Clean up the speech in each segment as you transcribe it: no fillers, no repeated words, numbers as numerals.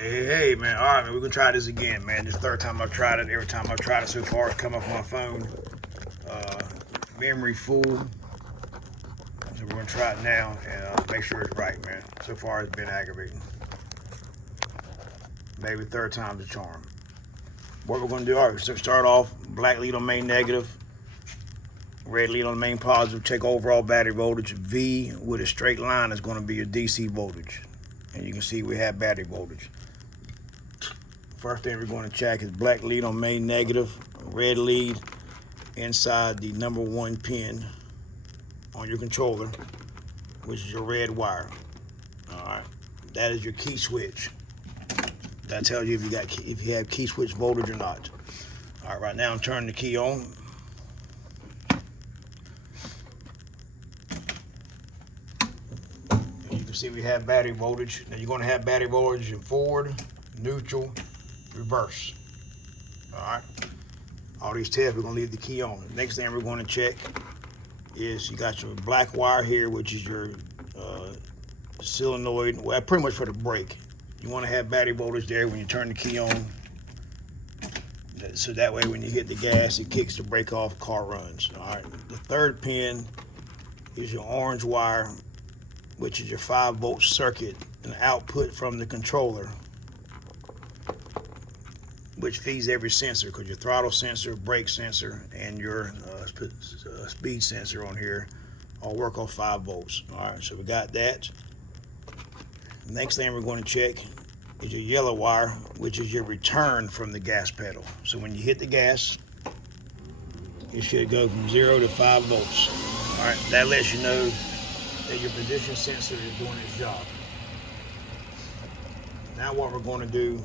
Hey, man. All right, man. We're going to try this again, man. This is the third time I've tried it. Every time I've tried it so far, it's come up on my phone. Memory full. So we're going to try it now and make sure it's right, man. So far, it's been aggravating. Maybe third time's a charm. What we're going to do, all right, so start off, black lead on main negative, red lead on main positive, check overall battery voltage. V with a straight line is going to be your DC voltage. And you can see we have battery voltage. First thing we're going to check is black lead on main negative, red lead inside the number 1 pin on your controller, which is your red wire. All right, that is your key switch. That tells you if you have key switch voltage or not. All right, now I'm turning the key on. And you can see we have battery voltage. Now you're going to have battery voltage in forward, neutral, reverse. All right. All these tests, we're going to leave the key on. The next thing we're going to check is you got your black wire here, which is your solenoid. Well, pretty much for the brake. You want to have battery voltage there when you turn the key on. So that way when you hit the gas, it kicks the brake off, car runs. All right. The third pin is your orange wire, which is your 5-volt circuit and output from the controller, which feeds every sensor, because your throttle sensor, brake sensor, and your speed sensor on here all work on 5 volts. All right, so we got that. Next thing we're going to check is your yellow wire, which is your return from the gas pedal. So when you hit the gas, it should go from 0 to 5 volts. All right, that lets you know that your position sensor is doing its job. Now what we're going to do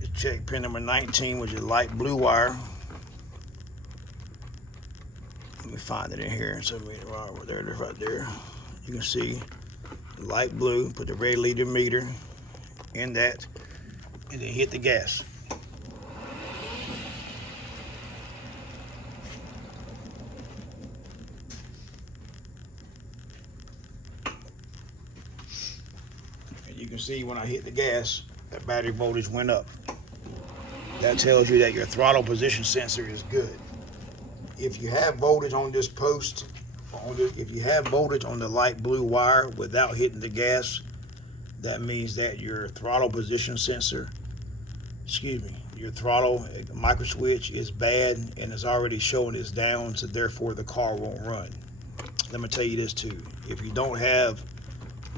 is check pin number 19, which is light blue wire. Let me find it in here. So there it is right there. You can see light blue. Put the red leader meter in that, and then hit the gas. And you can see when I hit the gas, that battery voltage went up. That tells you that your throttle position sensor is good. If you have voltage on this post, if you have voltage on the light blue wire without hitting the gas, that means that your throttle position sensor, your throttle micro switch is bad and is already showing it's down, so therefore the car won't run. Let me tell you this too. If you don't have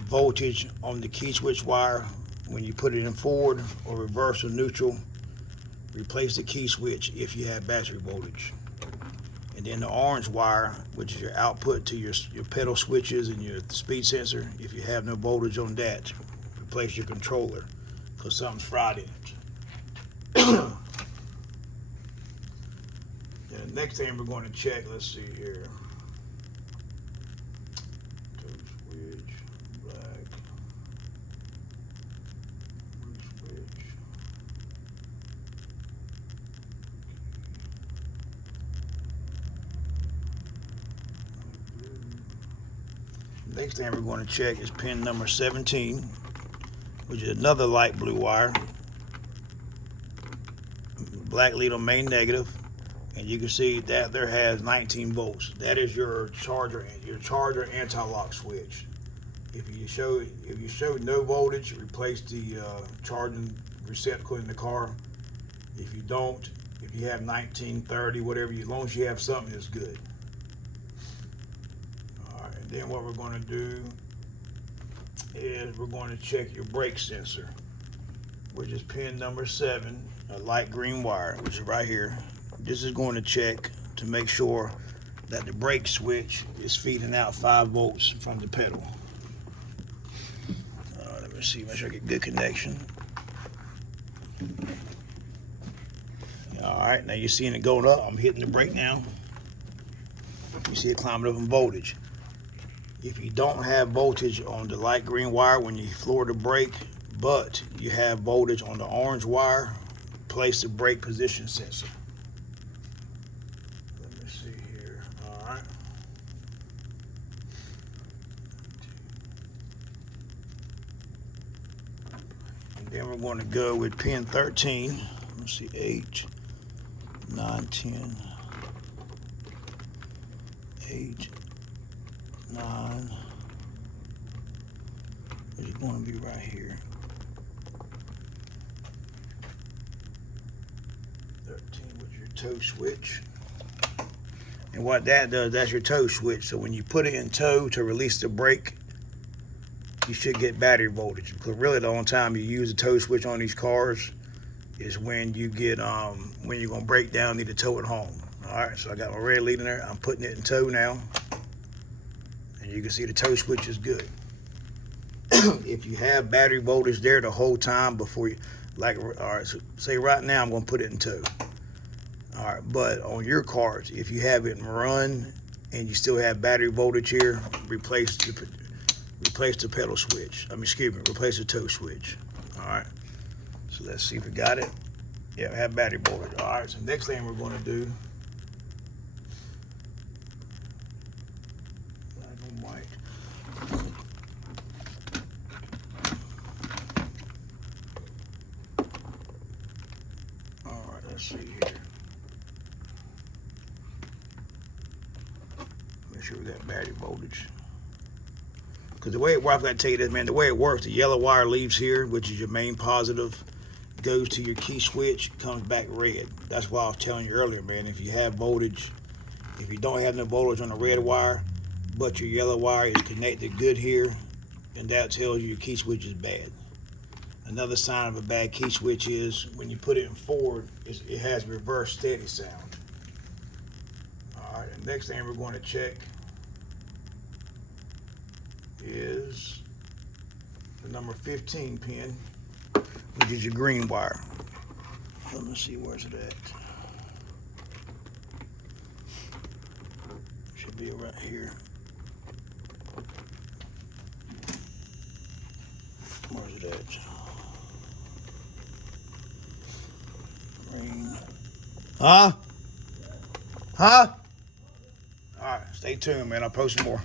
voltage on the key switch wire, when you put it in forward or reverse or neutral, replace the key switch if you have battery voltage. And then the orange wire, which is your output to your pedal switches and your speed sensor, if you have no voltage on that, replace your controller, because something's fried in it. And the next thing we're going to check, let's see here. Switch, black, switch. Next thing we're going to check is pin number 17, which is another light blue wire. Black lead on main negative, and you can see that there has 19 volts. That is your charger anti-lock switch. If you show no voltage, replace the charging receptacle in the car. If you don't, if you have 19, 30, whatever, as long as you have something, it's good. Then what we're going to do is we're going to check your brake sensor, which is pin number 7, a light green wire, which is right here. This is going to check to make sure that the brake switch is feeding out 5 volts from the pedal. Let me see, make sure I get good connection. All right, now you're seeing it going up. I'm hitting the brake now. You see it climbing up in voltage. If you don't have voltage on the light green wire when you floor the brake, but you have voltage on the orange wire, place the brake position sensor. Let me see here. All right. Then we're going to go with pin 13. Let's see, 8, 9, 10, 8, 9. It's going to be right here. 13 with your toe switch. And what that does, that's your toe switch. So when you put it in toe to release the brake, you should get battery voltage. Because really the only time you use the toe switch on these cars is when you get when you're gonna break down, need to tow it home. All right, so I got my red lead in there. I'm putting it in tow now, and you can see the toe switch is good. If you have battery voltage there the whole time before you, like, all right, so say right now I'm gonna put it in tow. All right, but on your cars, if you have it in run and you still have battery voltage here, replace the pedal switch. Replace the toe switch. All right. So let's see if we got it. Yeah, we have battery voltage. All right. So next thing we're going to do. All right. Let's see here. Make sure we got battery voltage. Because the way it works, I've got to tell you this, man, the way it works, the yellow wire leaves here, which is your main positive, goes to your key switch, comes back red. That's why I was telling you earlier, man, if you have voltage, if you don't have no voltage on the red wire, but your yellow wire is connected good here, and that tells you your key switch is bad. Another sign of a bad key switch is when you put it in forward, it has reverse steady sound. All right, and next thing we're going to check is the number 15 pin, which is your green wire. Let me see, where's it at? Should be right here. Where's it at? Green. Huh? All right, stay tuned, man. I'll post some more.